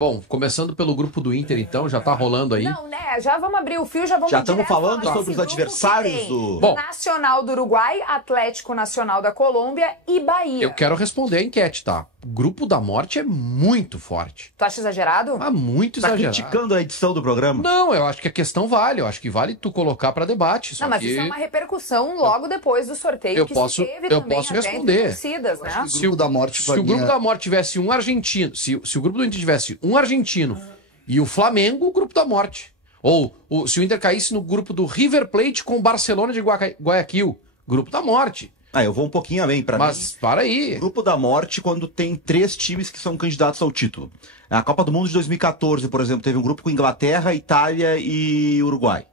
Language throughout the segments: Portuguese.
Bom, começando pelo grupo do Inter, então, já tá rolando aí. Não, né? Já vamos abrir o fio, já vamos Já estamos direto falando falar sobre desse os grupo adversários que do... Bom. Nacional do Uruguai, Atlético Nacional da Colômbia e Bahia. Eu quero responder a enquete, tá? O grupo da morte é muito forte. Tu acha exagerado? Ah, muito Tá exagerado. criticando a edição do programa? Não, eu acho que a questão vale. Eu acho que vale tu colocar pra debate. Só Não, mas que isso é uma repercussão logo depois do sorteio eu que posso- se teve eu também posso até entre responder. torcidas, né? se o, se o grupo da morte tivesse um argentino, se o grupo do Inter tivesse um argentino e o Flamengo, o grupo da morte. Ou se o Inter caísse no grupo do River Plate com o Barcelona de Guayaquil, grupo da morte. Ah, eu vou um pouquinho além. Pra Mas para mim, aí. grupo da morte quando tem 3 times que são candidatos ao título. A Copa do Mundo de 2014, por exemplo, teve um grupo com Inglaterra, Itália e Uruguai.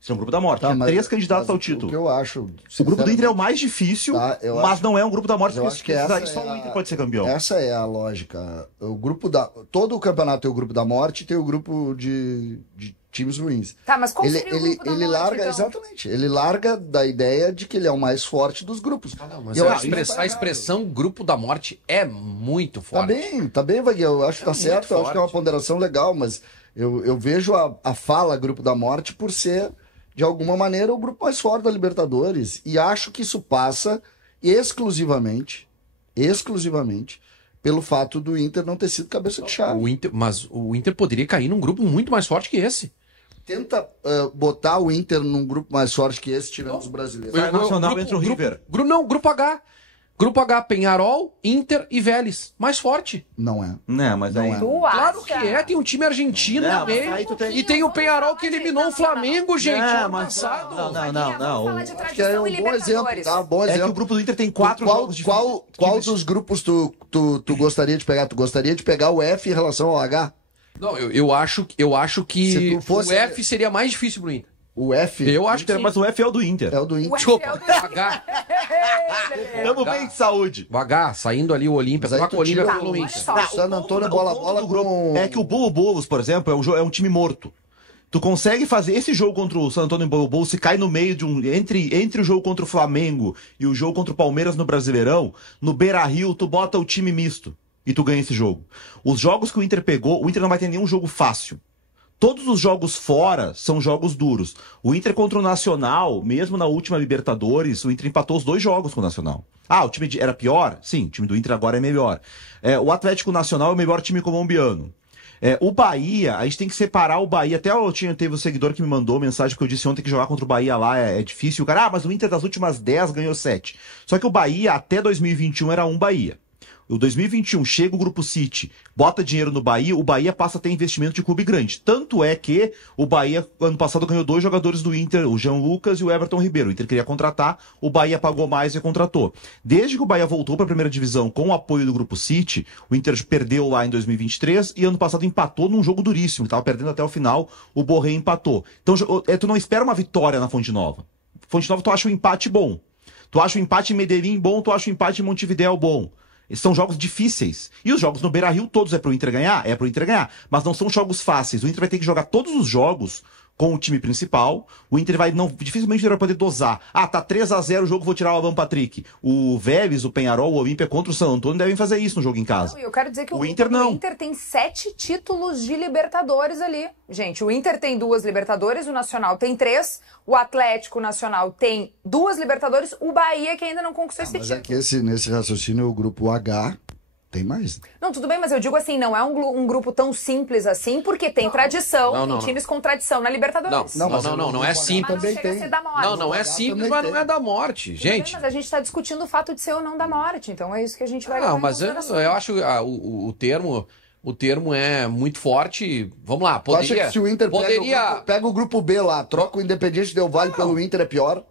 Esse é um grupo da morte. Tá, Tinha 3 candidatos ao título. O que eu acho... O grupo do Inter é o mais difícil, Tá, mas não é um grupo da morte. eu acho que essa só é o Inter pode ser campeão. Essa é a lógica. O grupo da... Todo o campeonato tem o grupo da morte e tem o grupo de times ruins. Tá, mas qual seria o grupo da morte, larga, então? exatamente, ele larga da ideia de que ele é o mais forte dos grupos. Mas Eu a, acho que express- não tá a expressão grupo da morte é muito Tá forte. tá bem, Vaguinho, eu acho que tá muito certo, eu acho que é uma forte. ponderação legal, mas eu vejo a fala grupo da morte por ser, de alguma maneira, o grupo mais forte da Libertadores, e acho que isso passa exclusivamente, pelo fato do Inter não ter sido cabeça de chave. Mas o Inter poderia cair num grupo muito mais forte que esse. Tenta botar o Inter num grupo mais forte que esse, tirando os brasileiros. Vai Nacional entre o River. Grupo H. Grupo H, Peñarol, Inter e Vélez. Mais forte. Não é. Não, mas Não aí... é. Tu Claro acha? que é. Tem um time argentino Não, no mas meio. aí tu tem- E tem o Peñarol que eliminou o Flamengo, gente. Não, ano mas- passado. não. Vamos falar de Acho que é tradição um e bom exemplo, Libertadores. tá? Bom É que exemplo. o grupo do Inter tem 4 jogos de Qual dos grupos tu gostaria de pegar? Tu gostaria de pegar o F em relação ao H? Não, eu acho que Se tu fosse- o F seria mais difícil pro Inter. O F Eu acho que sim. Mas o F é o do Inter. é o do Inter. Desculpa, o H. Tamo bem de saúde. O H, saindo ali o Olímpia. Mas aí Troca tu o Olímpia tira pelo o- Inter. Só. O San Antônio bola do grupo com... é que o Bolo Bolos, por exemplo, é um time morto. Tu consegue fazer esse jogo contra o San Antônio Bolo Bolos, se cai no meio de um... Entre o jogo contra o Flamengo e o jogo contra o Palmeiras no Brasileirão, no Beira-Rio, tu bota o time misto e tu ganha esse jogo. Os jogos que o Inter pegou, o Inter não vai ter nenhum jogo fácil. Todos os jogos fora são jogos duros. O Inter contra o Nacional, mesmo na última Libertadores, o Inter empatou os 2 jogos com o Nacional. Ah, o time era pior? Sim, o time do Inter agora é melhor. O Atlético Nacional é o melhor time colombiano. O Bahia, a gente tem que separar o Bahia. Até teve um seguidor que me mandou mensagem que eu disse ontem que jogar contra o Bahia lá é difícil. O cara, mas o Inter das últimas 10 ganhou 7. Só que o Bahia, até 2021, era um Bahia. O 2021 chega o Grupo City, bota dinheiro no Bahia, o Bahia passa a ter investimento de clube grande. Tanto é que o Bahia, ano passado, ganhou 2 jogadores do Inter, o Jean Lucas e o Everton Ribeiro. O Inter queria contratar, o Bahia pagou mais e contratou. Desde que o Bahia voltou para a primeira divisão com o apoio do Grupo City, o Inter perdeu lá em 2023 e ano passado empatou num jogo duríssimo. Estava perdendo até o final, o Borré empatou. Então, tu não espera uma vitória na Fonte Nova. Fonte Nova, tu acha o empate bom. Tu acha o empate em Medellín bom, tu acha o empate em Montevidéu bom. São jogos difíceis. E os jogos no Beira-Rio, todos é pro Inter ganhar? É pro Inter ganhar. Mas não são jogos fáceis. O Inter vai ter que jogar todos os jogos com o time principal. O Inter dificilmente vai poder dosar. Ah, tá 3-0 o jogo, vou tirar o Alan Patrick. O Vélez, o Peñarol, o Olímpia contra o San Antônio devem fazer isso no jogo em casa. Não, eu quero dizer que O Inter não. O Inter tem 7 títulos de Libertadores ali. Gente, o Inter tem 2 Libertadores, o Nacional tem 3, o Atlético Nacional tem 2 Libertadores, o Bahia que ainda não conquistou esse Mas título. é que nesse raciocínio o grupo H tem mais. Não, tudo bem, mas eu digo assim, não é um grupo tão simples assim, porque tem tradição, Não, tem times com tradição na Libertadores. Não, mas não é o H simples. Mas não chega a ser da morte. Não é simples, mas não é da morte. Tudo Gente, bem, mas a gente está discutindo o fato de ser ou não da morte, então é isso que a gente vai não, levar em mas consideração. eu acho o termo é muito forte. Vamos lá, Tu acha que se o Inter pega o grupo B lá, troca o Independiente Del Valle pelo Inter, é pior?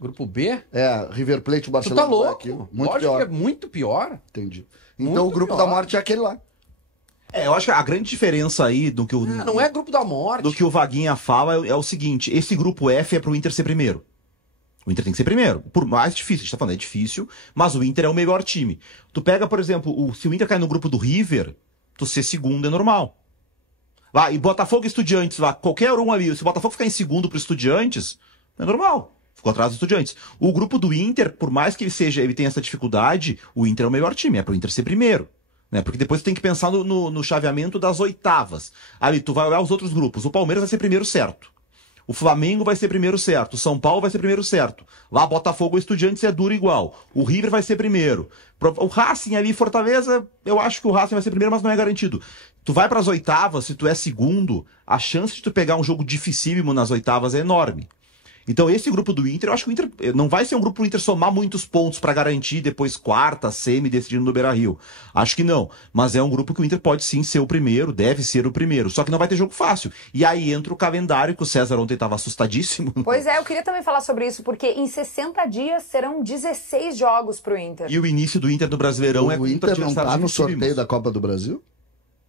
Grupo B? River Plate, Tu Barcelona. tá louco? Guayaquil. Muito Lógico pior. que é muito pior. Entendi. Muito Então o grupo pior. da morte é aquele lá. Eu acho que a grande diferença aí do que o... Não é grupo da morte. do que o Vaguinha fala é o seguinte: esse grupo F é pro Inter ser primeiro. O Inter tem que ser primeiro. Por mais difícil, a gente tá falando, é difícil, mas o Inter é o melhor time. Tu pega, por exemplo, se o Inter cair no grupo do River, tu ser segundo é normal. Lá, e Botafogo e Estudiantes, lá, qualquer um ali, se o Botafogo ficar em segundo pro Estudiantes, é normal. Ficou atrás dos Estudiantes. O grupo do Inter, por mais que ele tenha essa dificuldade, o Inter é o melhor time, é pro Inter ser primeiro. Né? Porque depois tu tem que pensar no chaveamento das oitavas. Ali, tu vai olhar os outros grupos. O Palmeiras vai ser primeiro certo. O Flamengo vai ser primeiro certo. O São Paulo vai ser primeiro certo. Lá, Botafogo e Estudiantes é duro igual. O River vai ser primeiro. O Racing ali, Fortaleza, eu acho que o Racing vai ser primeiro, mas não é garantido. Tu vai para as oitavas, se tu é segundo, a chance de tu pegar um jogo dificílimo nas oitavas é enorme. Então esse grupo do Inter, eu acho que o Inter não vai ser um grupo pro Inter somar muitos pontos para garantir depois quarta, semi, decidindo no Beira-Rio. Acho que não. Mas é um grupo que o Inter pode sim ser o primeiro, deve ser o primeiro. Só que não vai ter jogo fácil. E aí entra o calendário, que o César ontem estava assustadíssimo. Pois é, eu queria também falar sobre isso, porque em 60 dias serão 16 jogos pro Inter. E o início do Inter do Brasileirão O Inter não tá no sorteio dificílimos. da Copa do Brasil?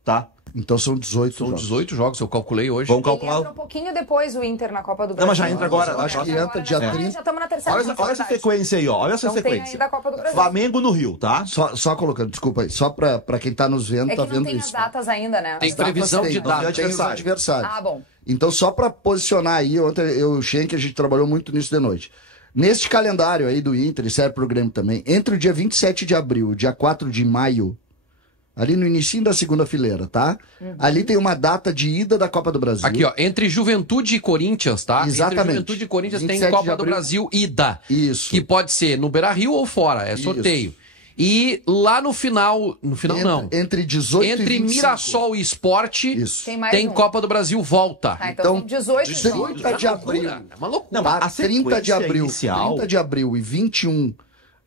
Tá. Então são 18 São jogos. 18 jogos, eu calculei hoje. Vamos Ele calcular. entra um pouquinho depois o Inter na Copa do Brasil. Não, mas já entra agora. Acho que entra dia 30. Já estamos na terceira Olha essa rodada. sequência aí, ó. Olha essa Então tem sequência. ainda a Copa do Brasil. Flamengo no Rio, tá? Só colocando, desculpa aí, só pra quem tá nos vendo, É tá que não vendo tem isso. as datas ainda, né? Tem As datas previsão tem. de Não, data. tem os adversários. Ah, bom. Então, só pra posicionar aí, ontem eu e o Schenck, a gente trabalhou muito nisso de noite. Neste calendário aí do Inter, e serve pro Grêmio também, entre o dia 27 de abril e o dia 4 de maio, ali no início da segunda fileira, tá? Ali tem uma data de ida da Copa do Brasil. Aqui, ó, entre Juventude e Corinthians, tá? Exatamente. Entre Juventude e Corinthians tem 27 de Copa do abril. Brasil ida. Isso. Que pode ser no Beira-Rio ou fora, é sorteio. E lá no final não. Entre 18 e Entre 25. Mirassol e Sport Isso. Tem mais tem um. Copa do Brasil volta. Tá, então tem 18 30 jogos. de abril. É uma loucura. Não, Tá? a 30 de abril, inicial... 30 de abril e 21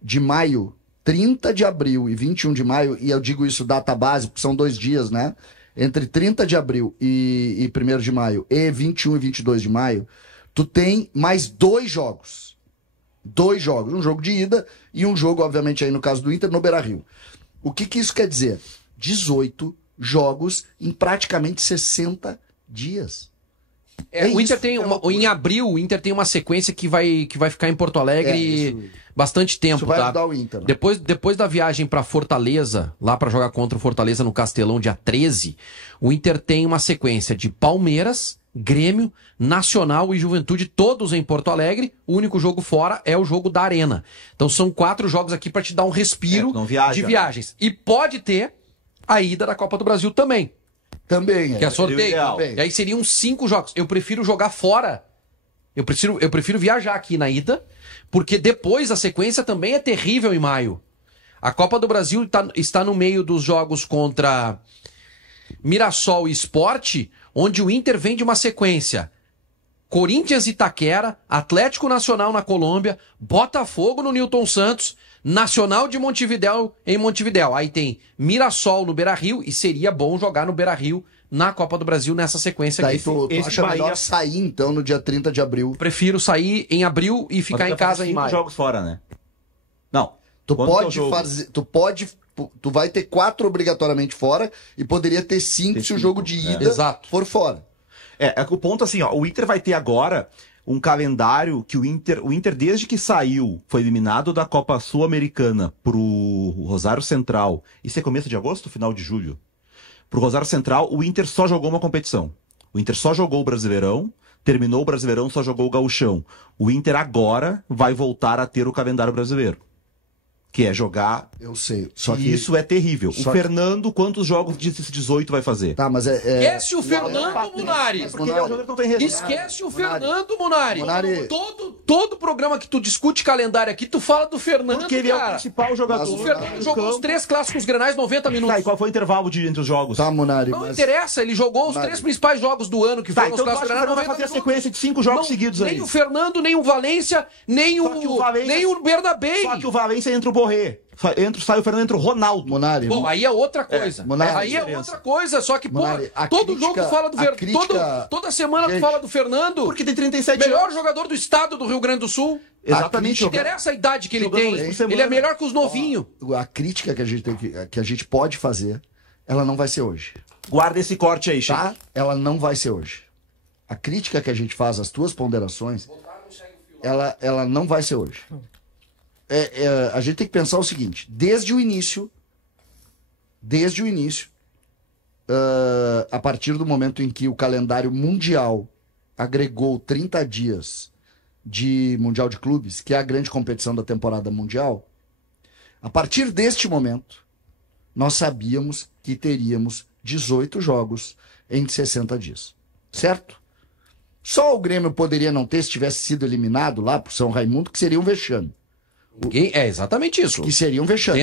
de maio, 30 de abril e 21 de maio, e eu digo isso data base, porque são 2 dias, né? Entre 30 de abril e 1º de maio e 21 e 22 de maio, tu tem mais 2 jogos. 2 jogos, um jogo de ida e um jogo, obviamente, aí no caso do Inter, no Beira-Rio. O que isso quer dizer? 18 jogos em praticamente 60 dias. É, o Inter isso, tem é loucura. em abril, o Inter tem uma sequência que vai ficar em Porto Alegre bastante tempo, Isso vai tá? ajudar o Inter, né? Depois da viagem pra Fortaleza, lá pra jogar contra o Fortaleza no Castelão dia 13, o Inter tem uma sequência de Palmeiras, Grêmio, Nacional e Juventude, todos em Porto Alegre. O único jogo fora é o jogo da Arena. Então são 4 jogos aqui pra te dar um respiro tu não viaja, de né? viagens. E pode ter a ida da Copa do Brasil também. Também. Que é sorteio. ideal. E aí seriam 5 jogos. Eu prefiro jogar fora. Eu prefiro viajar aqui na ida, porque depois a sequência também é terrível em maio. A Copa do Brasil está no meio dos jogos contra Mirassol e Sport, onde o Inter vem de uma sequência. Corinthians e Itaquera, Atlético Nacional na Colômbia, Botafogo no Newton Santos, Nacional de Montevidéu em Montevidéu. Aí tem Mirassol no Beira-Rio, e seria bom jogar no Beira-Rio na Copa do Brasil nessa sequência Daí aqui. tu Esse acha Bahia- melhor sair, então, no dia 30 de abril. Prefiro sair em abril e ficar em casa em 5 maio. jogos fora, né? Não. Tu Quando que é o pode jogo? fazer. Tu vai ter 4 obrigatoriamente fora e poderia ter 5 Ter se o 5, jogo de ida Exato. for fora. É que o ponto assim, ó, o Inter vai ter agora um calendário que o Inter desde que saiu, foi eliminado da Copa Sul-Americana pro Rosário Central. Isso é começo de agosto, final de julho. Pro Rosário Central, o Inter só jogou uma competição. O Inter só jogou o Brasileirão, terminou o Brasileirão, só jogou o Gauchão. O Inter agora vai voltar a ter o calendário brasileiro, que é jogar. Eu sei. Só que. E isso é terrível. só O que- Fernando, quantos jogos desses 18 vai fazer? Tá, mas Esquece o Fernando Munari. Porque ele é um jogador que não tem resultado. Esquece o Munari. Fernando Munari. Munari. Todo programa que tu discute calendário aqui, tu fala do Fernando, Porque ele é o cara. principal jogador. O Fernando do jogou os campo. 3 clássicos grenais 90 minutos. Tá, e qual foi o intervalo entre os jogos? Tá, Munari, Não mas. interessa, ele jogou os Munari. 3 principais jogos do ano, que Tá, foram então os tu acha clássicos que o Fernando vai fazer a sequência de 5 jogos seguidos aí? Nem o Fernando, nem o Valência, nem Só que o Valência- nem o Bernabé. Só que o Valência entra o Borré. Sai o Fernando, entra o Ronaldo. Munari. Bom, aí é outra coisa. Munari, Aí é diferença. outra coisa, só que, pô, Munari, a todo crítica- jogo fala do a Fernando. crítica- Toda semana tu Gente, fala do Fernando. Porque tem 37 Melhor anos. jogador do estado do Rio Grande do Sul. Exatamente. Não interessa a idade que ele Jogando tem. uma por semana. Ele é melhor que os novinhos. A crítica que a gente tem que a gente pode fazer, ela não vai ser hoje. Guarda esse corte aí, Chico. Tá? Ela não vai ser hoje. A crítica que a gente faz, as tuas ponderações, ela não vai ser hoje. A gente tem que pensar o seguinte: desde o início, a partir do momento em que o calendário mundial agregou 30 dias de Mundial de Clubes, que é a grande competição da temporada mundial, a partir deste momento, nós sabíamos que teríamos 18 jogos em 60 dias. Certo? Só o Grêmio poderia não ter se tivesse sido eliminado lá pro São Raimundo, que seria um vexame. É exatamente isso. Que seria um vexame.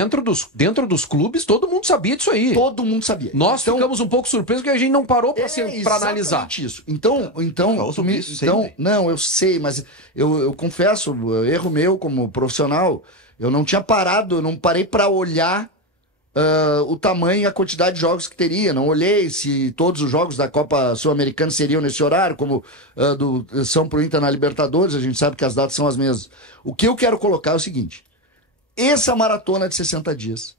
Dentro dos clubes, todo mundo sabia disso aí. Todo mundo sabia. Nós Então, ficamos um pouco surpresos porque a gente não parou para analisar. exatamente isso. Então, Falou sobre isso sempre. não, eu sei, mas eu confesso, erro meu como profissional, eu não tinha parado, eu não parei para olhar o tamanho e a quantidade de jogos que teria. Não olhei se todos os jogos da Copa Sul-Americana seriam nesse horário, como são pro Inter na Libertadores, a gente sabe que as datas são as mesmas. O que eu quero colocar é o seguinte: essa maratona de 60 dias,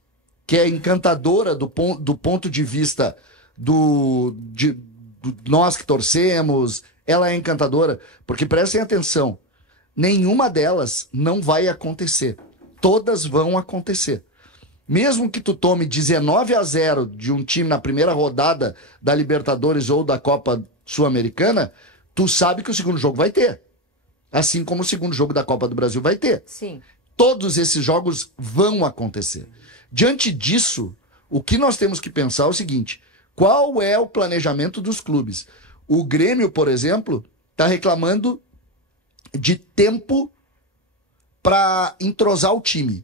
que é encantadora do ponto de vista do nós que torcemos, ela é encantadora, porque prestem atenção, nenhuma delas não vai acontecer. Todas vão acontecer. Mesmo que tu tome 19-0 de um time na primeira rodada da Libertadores ou da Copa Sul-Americana, tu sabe que o segundo jogo vai ter. Assim como o segundo jogo da Copa do Brasil vai ter. Sim. Todos esses jogos vão acontecer. Diante disso, o que nós temos que pensar é o seguinte: qual é o planejamento dos clubes? O Grêmio, por exemplo, está reclamando de tempo para entrosar o time.